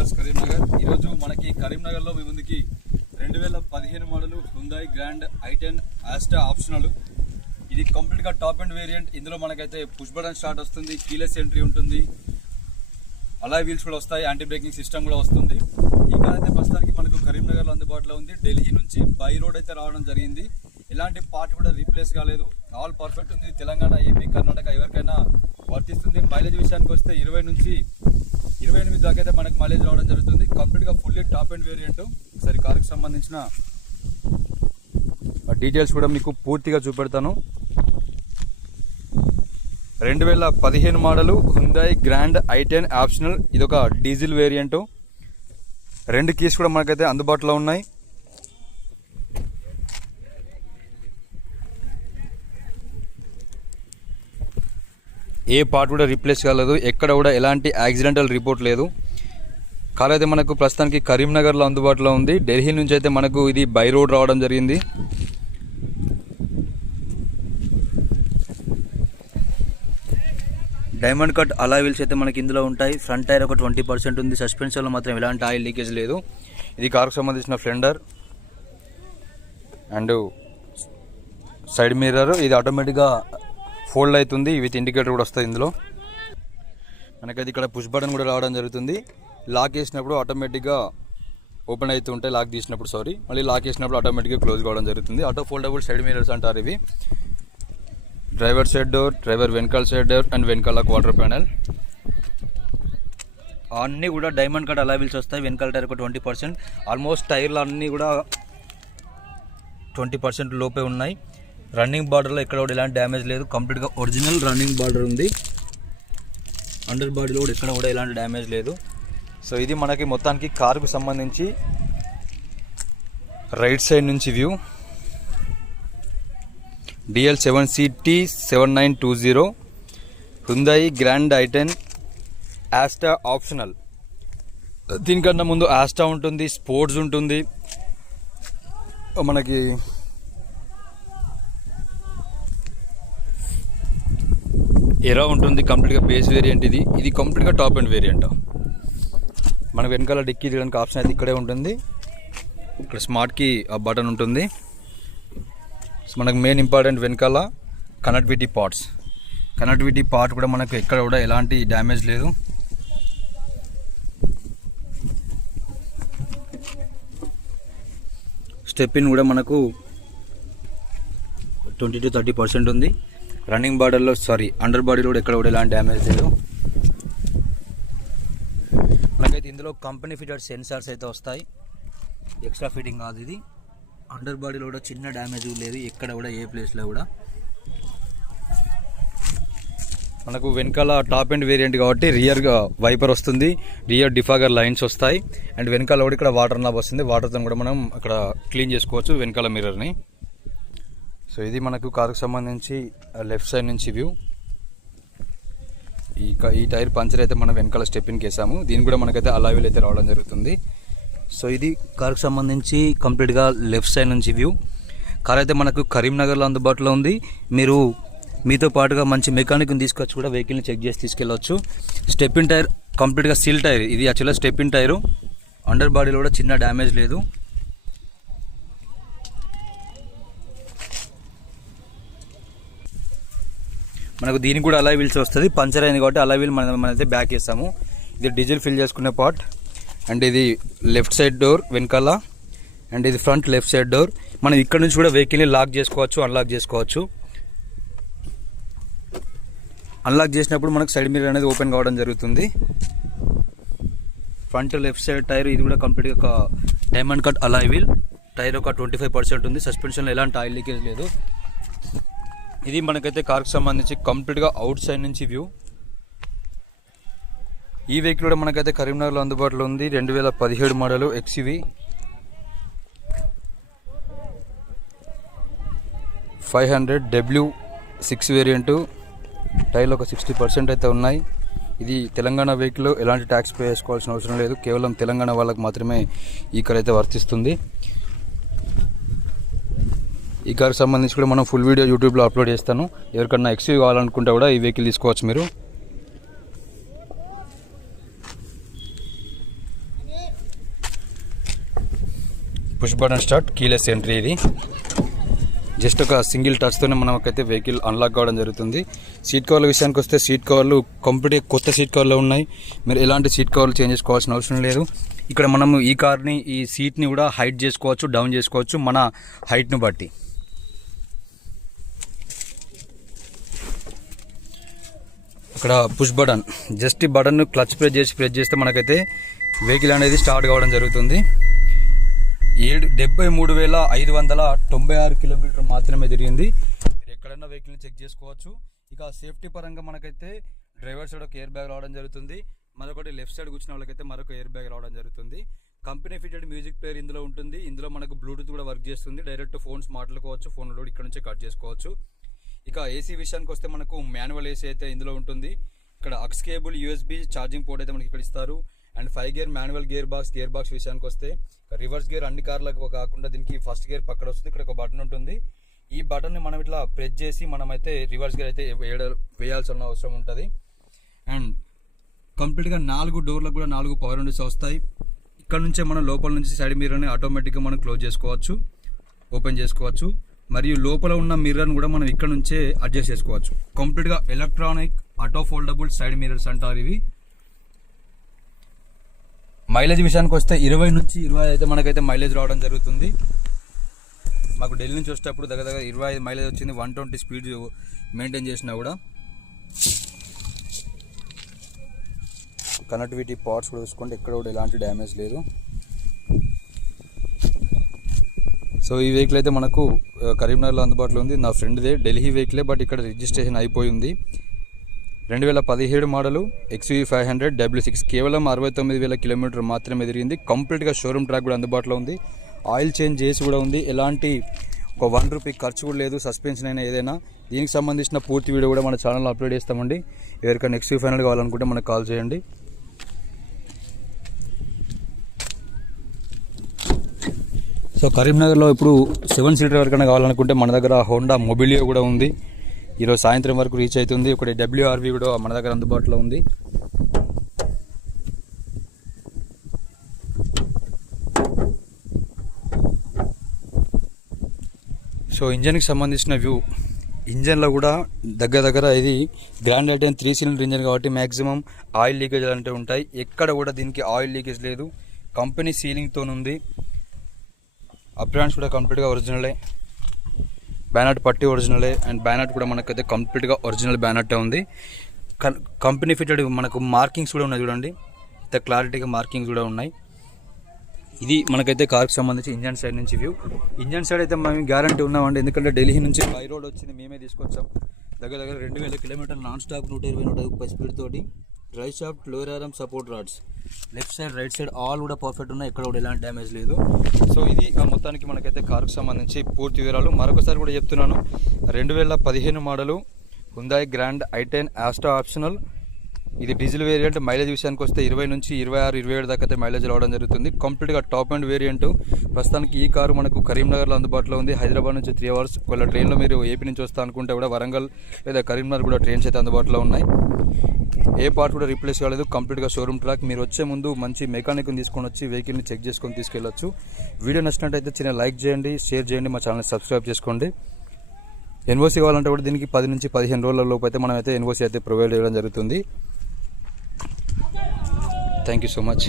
Viewers Karimnagar. ఈరోజు మనకి కరీంనగర్లో మీ ముందుకి 2015 model Hyundai grand i10 Asta optional. ఇది కంప్లీట్గా టాప్ అండ్ వేరియంట్. ఇందులో మనకైతే పుష్ బటన్ స్టార్ట్ వస్తుంది, కీలెస్ ఎంట్రీ ఉంటుంది, అలాయ్ వీల్స్ కూడా వస్తాయి, యాంటీ బ్రేకింగ్ సిస్టమ్ కూడా వస్తుంది. ఈ కార్ అయితే ప్రస్తుతానికి మనకు కరీంనగర్లో అందుబాటులో ఉంది. ఢిల్లీ నుంచి బై రోడ్ అయితే రావడం జరిగింది. ఎలాంటి పార్ట్ కూడా రీప్లేస్ కాలేదు, ఆల్ పర్ఫెక్ట్ ఉంది. తెలంగాణ, ఏపీ, కర్ణాటక ఎవరికైనా వర్తిస్తుంది. మైలేజ్ విషయానికి వస్తే 20 నుంచి 28 దాకా అయితే మనకు మైలేజ్ రావడం జరుగుతుంది. కంప్లీట్గా ఫుల్లీ టాప్ అండ్ వేరియంట్. సరే, కారుకి సంబంధించిన డీటెయిల్స్ కూడా మీకు పూర్తిగా చూపెడతాను. 2015 model Hyundai grand i10 optional. ఇదొక డీజిల్ వేరియంట్. 2 కీస్ కూడా మనకైతే అందుబాటులో ఉన్నాయి. ఏ పార్ట్ కూడా రీప్లేస్ కాలేదు, ఎక్కడ కూడా ఎలాంటి యాక్సిడెంటల్ రిపోర్ట్ లేదు. కార్ అయితే మనకు ప్రస్తుతానికి కరీంనగర్లో అందుబాటులో ఉంది. ఢిల్లీ నుంచి అయితే మనకు ఇది బై రోడ్ రావడం జరిగింది. డైమండ్ కట్ అలాయ్ వీల్స్ అయితే మనకి ఇందులో ఉంటాయి. ఫ్రంట్ టైర్ ఒక 20% ఉంది. సస్పెన్షన్లో మాత్రం ఎలాంటి ఆయిల్ లీకేజ్ లేదు. ఇది కారుకు సంబంధించిన ఫెండర్ అండ్ సైడ్ మిర్రర్. ఇది ఆటోమేటిక్గా ఫోల్డ్ అవుతుంది, విత్ ఇండికేటర్ కూడా వస్తుంది. ఇందులో మనకైతే ఇక్కడ పుష్ బటన్ కూడా రావడం జరుగుతుంది. లాక్ వేసినప్పుడు ఆటోమేటిక్గా ఓపెన్ అవుతూ ఉంటాయి, లాక్ తీసినప్పుడు మళ్ళీ లాక్ వేసినప్పుడు ఆటోమేటిక్గా క్లోజ్ కావడం జరుగుతుంది. ఆటో ఫోల్డబుల్ సైడ్ మిర్రర్స్ అంటారు ఇవి. డ్రైవర్ సైడ్ డోర్, డ్రైవర్ వెనకాల సైడ్ డోర్ అండ్ వెనకాల క్వార్టర్ ప్యానెల్. అన్నీ కూడా డైమండ్ కట్ అలాయ్ వీల్స్ వస్తాయి. వెనకాల టైర్ ఒక 20%. ఆల్మోస్ట్ టైర్లు అన్నీ కూడా 20% లోపే ఉన్నాయి. రన్నింగ్ బార్డర్లో ఎక్కడ కూడా ఎలాంటి డ్యామేజ్ లేదు. కంప్లీట్గా ఒరిజినల్ రన్నింగ్ బార్డర్ ఉంది. అండర్ బాడీలో కూడా ఎక్కడ కూడా ఎలాంటి డ్యామేజ్ లేదు. సో ఇది మనకి మొత్తానికి కారుకు సంబంధించి రైట్ సైడ్ నుంచి view. DL7CT7920 Hyundai grand i10 Asta optional. దీనికన్నా ముందు ఆస్టా ఉంటుంది, స్పోర్ట్స్ ఉంటుంది, మనకి ఎరా ఉంటుంది. కంప్లీట్గా బేస్ వేరియంట్. ఇది కంప్లీట్గా టాప్ అండ్ వేరియంట్. మన వెనకాల డిక్కీ తీయడానికి ఆప్షన్ అయితే ఇక్కడే ఉంటుంది. ఇక్కడ స్మార్ట్కి ఆ బటన్ ఉంటుంది. మనకు మెయిన్ ఇంపార్టెంట్ వెనకాల కనెక్టివిటీ పార్ట్స్. కనెక్టివిటీ పార్ట్ కూడా మనకు ఎక్కడ కూడా ఎలాంటి డ్యామేజ్ లేదు. స్టెప్ ఇన్ కూడా మనకు 20 to 30% ఉంది. రన్నింగ్ బార్డర్లో అండర్ బాడీలో కూడా ఎక్కడ కూడా ఎలాంటి డ్యామేజ్ లేదు. మనకైతే ఇందులో కంపెనీ ఫిటెడ్ సెన్సార్స్ అయితే వస్తాయి, ఎక్స్ట్రా ఫిట్టింగ్ కాదు ఇది. అండర్ బాడీలో కూడా చిన్న డ్యామేజ్ లేదు, ఎక్కడ కూడా ఏ ప్లేస్లో కూడా. మనకు వెనకాల టాప్ అండ్ వేరియంట్ కాబట్టి రియర్ వైపర్ వస్తుంది, రియర్ డిఫాగర్ లైన్స్ వస్తాయి, అండ్ వెనకాల కూడా ఇక్కడ వాటర్ నాబ్ వస్తుంది. వాటర్తో కూడా మనం అక్కడ క్లీన్ చేసుకోవచ్చు వెనకాల మిర్రర్ని. సో ఇది మనకు కారుకు సంబంధించి లెఫ్ట్ సైడ్ నుంచి వ్యూ. ఈ టైర్ పంచర్ అయితే మనం వెనకాల స్టెప్పిన్కి వేసాము. దీనికి కూడా మనకైతే అలాయ్ వీల్ అయితే రావడం జరుగుతుంది. సో ఇది కారుకు సంబంధించి కంప్లీట్గా లెఫ్ట్ సైడ్ నుంచి వ్యూ. కార్ అయితే మనకు కరీంనగర్లో అందుబాటులో ఉంది. మీరు మీతో పాటుగా మంచి మెకానిక్ని తీసుకొచ్చి కూడా వెహికల్ని చెక్ చేసి తీసుకెళ్ళవచ్చు. స్టెప్పిన్ టైర్ కంప్లీట్గా సీల్ టైర్. ఇది యాక్చువల్గా స్టెప్పిన్ టైరు. అండర్ బాడీలో కూడా చిన్న డ్యామేజ్ లేదు. మనకు దీనికి కూడా అలాయ్ వీల్స్ వస్తుంది. పంచర్ అయింది కాబట్టి అలాయ్ వీల్ మనమైతే బ్యాక్ వేస్తాము. ఇది డీజిల్ ఫిల్ చేసుకునే పార్ట్. అండ్ ఇది లెఫ్ట్ సైడ్ డోర్ వెనకాల, అండ్ ఇది ఫ్రంట్ లెఫ్ట్ సైడ్ డోర్. మనం ఇక్కడ నుంచి కూడా వెహికల్ని లాక్ చేసుకోవచ్చు, అన్లాక్ చేసుకోవచ్చు. అన్లాక్ చేసినప్పుడు మనకు సైడ్ మిర్రర్ అనేది ఓపెన్ కావడం జరుగుతుంది. ఫ్రంట్ లెఫ్ట్ సైడ్ టైర్ ఇది కూడా కంప్లీట్గా ఒక diamond cut alloy wheel. Tyre ఒక 25% ఉంది. సస్పెన్షన్లో ఎలాంటి ఆయిల్ లీకేజ్ లేదు. ఇది మనకైతే కార్కి సంబంధించి కంప్లీట్గా అవుట్ సైడ్ నుంచి వ్యూ. ఈ వెహికల్ కూడా మనకైతే కరీంనగర్లో అందుబాటులో ఉంది. 2017 మోడల్ XUV. 500 W6 variant. టైర్లు ఒక 60% అయితే ఉన్నాయి. ఇది తెలంగాణ వెహికల్. ఎలాంటి ట్యాక్స్ పే చేసుకోవాల్సిన అవసరం లేదు. కేవలం తెలంగాణ వాళ్ళకి మాత్రమే ఈ కార్ అయితే వర్తిస్తుంది. ఈ కార్ సంబంధించి కూడా మనం ఫుల్ వీడియో యూట్యూబ్లో అప్లోడ్ చేస్తాను. ఎవరికన్నా XUV కావాలనుకుంటే కూడా ఈ వెహికల్ తీసుకోవచ్చు మీరు. Push button start, keyless entry. ఇది జస్ట్ ఒక సింగిల్ టచ్తోనే మనకైతే వెహికల్ అన్లాక్ కావడం జరుగుతుంది. సీట్ కవర్ల విషయానికి వస్తే సీట్ కవర్లు కంప్లీట్గా కొత్త సీట్ కవర్లు ఉన్నాయి. మీరు ఎలాంటి సీట్ కవర్లు చేంజ్ చేసుకోవాల్సిన అవసరం లేదు. ఇక్కడ మనము ఈ కార్ని, ఈ సీట్ని కూడా హైట్ చేసుకోవచ్చు, డౌన్ చేసుకోవచ్చు మన హైట్ను బట్టి. ఇక్కడ పుష్ బటన్, జస్ట్ ఈ బటన్ను క్లచ్ ప్రెస్ చేస్తే మనకైతే వెహికల్ అనేది స్టార్ట్ కావడం జరుగుతుంది. 73,596 కిలోమీటర్ మాత్రమే తిరిగింది. మీరు ఎక్కడైనా వెహికల్ని చెక్ చేసుకోవచ్చు. ఇక సేఫ్టీ పరంగా మనకైతే డ్రైవర్ సైడ్ ఒక ఎయిర్ బ్యాగ్ రావడం జరుగుతుంది. మరొకటి లెఫ్ట్ సైడ్ కూర్చున్న వాళ్ళకైతే మరొక ఎయిర్ బ్యాగ్ రావడం జరుగుతుంది. కంపెనీ ఫిటెడ్ మ్యూజిక్ ప్లేయర్ ఇందులో ఉంటుంది. ఇందులో మనకు బ్లూటూత్ కూడా వర్క్ చేస్తుంది. డైరెక్ట్ ఫోన్స్ మాట్లాడుకోవచ్చు, ఫోన్ లోడ్ ఇక్కడ నుంచి కట్ చేసుకోవచ్చు. ఇక ఏసీ విషయానికి వస్తే మనకు మాన్యువల్ ఏసీ అయితే ఇందులో ఉంటుంది. ఇక్కడ అక్స్ కేబుల్, యూఎస్బీ ఛార్జింగ్ పోర్ట్ అయితే మనకి ఇక్కడ ఇస్తారు. And 5 gear manual gear box విషయానికి వస్తే రివర్స్ గేర్ అన్ని కార్లకు కాకుండా దీనికి ఫస్ట్ గేర్ పక్కన వస్తుంది. ఇక్కడ ఒక బటన్ ఉంటుంది. ఈ బటన్ని మనం ఇట్లా ప్రెస్ చేసి మనమైతే రివర్స్ గేర్ అయితే వేయాల్సిన అవసరం ఉంటుంది. అండ్ కంప్లీట్గా 4 డోర్లకు కూడా 4 పవర్ విండోస్ వస్తాయి. ఇక్కడ నుంచే మనం లోపల నుంచి సైడ్ మిర్రర్ని ఆటోమేటిక్గా మనం క్లోజ్ చేసుకోవచ్చు, ఓపెన్ చేసుకోవచ్చు. మరియు లోపల ఉన్న మిర్రర్ని కూడా మనం ఇక్కడ నుంచే అడ్జస్ట్ చేసుకోవచ్చు. కంప్లీట్గా electronic auto foldable side mirrors అంటారు ఇవి. మైలేజ్ విషయానికి వస్తే 20 నుంచి 25 అయితే మనకైతే మైలేజ్ రావడం జరుగుతుంది. మాకు ఢిల్లీ నుంచి వచ్చేటప్పుడు దగ్గర 25 మైలేజ్ వచ్చింది, 120 స్పీడ్ మెయింటైన్ చేసినా కూడా. కనెక్టివిటీ పార్ట్స్ కూడా చూసుకోండి, ఎక్కడ కూడా ఎలాంటి డ్యామేజ్ లేదు. సో ఈ వెహికల్ అయితే మనకు కరీంనగర్లో అందుబాటులో ఉంది. నా ఫ్రెండ్దే, ఢిల్లీ వెహికలే, బట్ ఇక్కడ రిజిస్ట్రేషన్ అయిపోయింది. 2017 మోడలు XUV 500 W6, కేవలం 69,000 కిలోమీటర్ మాత్రమే తిరిగింది. కంప్లీట్గా షోరూమ్ ట్రాక్ కూడా అందుబాటులో ఉంది. ఆయిల్ చేంజ్ చేసి కూడా ఉంది. ఎలాంటి ఒక 1 రూపీ ఖర్చు కూడా లేదు. సస్పెన్షన్ అయినా ఏదైనా దీనికి సంబంధించిన పూర్తి వీడియో కూడా మన ఛానల్లో అప్లోడ్ చేస్తామండి. ఎవరికైనా XUV 500 కావాలనుకుంటే మనకు కాల్ చేయండి. సో కరీంనగర్లో ఇప్పుడు 7 సీటర్ వరకైనా కావాలనుకుంటే మన దగ్గర హోండా మొబిలియో కూడా ఉంది. ఈరోజు సాయంత్రం వరకు రీచ్ అవుతుంది. ఒకటి WRV కూడా మన దగ్గర అందుబాటులో ఉంది. సో ఇంజన్కి సంబంధించిన వ్యూ, ఇంజన్లో కూడా దగ్గర ఇది గ్రాండ్ ఐటెన్ 3 సిలిండర్ ఇంజన్ కాబట్టి మ్యాక్సిమం ఆయిల్ లీకేజ్ అలాంటివి ఉంటాయి. ఎక్కడ కూడా దీనికి ఆయిల్ లీకేజ్ లేదు. కంపెనీ సీలింగ్తో ఉంది. అప్రాన్స్ కూడా కంప్లీట్గా ఒరిజినలే. బ్యానట్ పట్టి ఒరిజినలే. అండ్ బ్యానట్ కూడా మనకైతే కంప్లీట్గా ఒరిజినల్ బ్యానట్టే ఉంది. కంపెనీ ఫిటెడ్ మనకు మార్కింగ్స్ కూడా ఉన్నాయి చూడండి, ఇంత క్లారిటీగా మార్కింగ్స్ కూడా ఉన్నాయి. ఇది మనకైతే కార్కి సంబంధించి ఇంజన్ సైడ్ నుంచి వ్యూ. ఇంజన్ సైడ్ అయితే మేము గ్యారంటీ ఉన్నామండి, ఎందుకంటే ఢిల్లీ నుంచి బై రోడ్ వచ్చింది, మేమే తీసుకొచ్చాం. దగ్గర 2,000 కిలోమీటర్లు నాన్ స్టాప్ 120-130 స్పీడ్ తోటి. Drive shaft, lower arm, support rods, left side right side all కూడా పర్ఫెక్ట్ ఉన్నాయి. ఎక్కడ కూడా ఎలాంటి డ్యామేజ్ లేదు. సో ఇది మొత్తానికి మనకైతే కారుకు సంబంధించి పూర్తి వివరాలు. మరొకసారి కూడా చెప్తున్నాను, 2015 model Hyundai grand i10 Asta optional. ఇది డీజిల్ వేరియంట్. మైలేజ్ విషయానికి వస్తే 20 నుంచి 26-27 దాకా అయితే మైలేజ్ రావడం జరుగుతుంది. కంప్లీట్గా టాప్ అండ్ వేరియంట్. ప్రస్తుతానికి ఈ కారు మనకు కరీంనగర్లో అందుబాటులో ఉంది. హైదరాబాద్ నుంచి 3 అవర్స్. ఒకవేళ ట్రైన్లో మీరు ఏపీ నుంచి వస్తా అనుకుంటే కూడా వరంగల్ లేదా కరీంనగర్ కూడా ట్రైన్స్ అయితే అందుబాటులో ఉన్నాయి. ఏ పార్ట్ కూడా రీప్లేస్ కాలేదు. కంప్లీట్గా షోరూమ్ ట్రాక్. మీరు వచ్చే ముందు మంచి మెకానిక్ని తీసుకొని వచ్చి వెహికల్ని చెక్ చేసుకొని తీసుకెళ్ళొచ్చు. వీడియో నచ్చినట్టయితే చిన్న లైక్ చేయండి, షేర్ చేయండి, మా ఛానల్ని సబ్స్క్రైబ్ చేసుకోండి. ఎన్ఓసీ కావాలంటే కూడా దీనికి 10 నుంచి 15 రోజుల లోపు అయితే మనం అయితే ఎన్ఓసీ అయితే ప్రొవైడ్ చేయడం జరుగుతుంది. Thank you so much.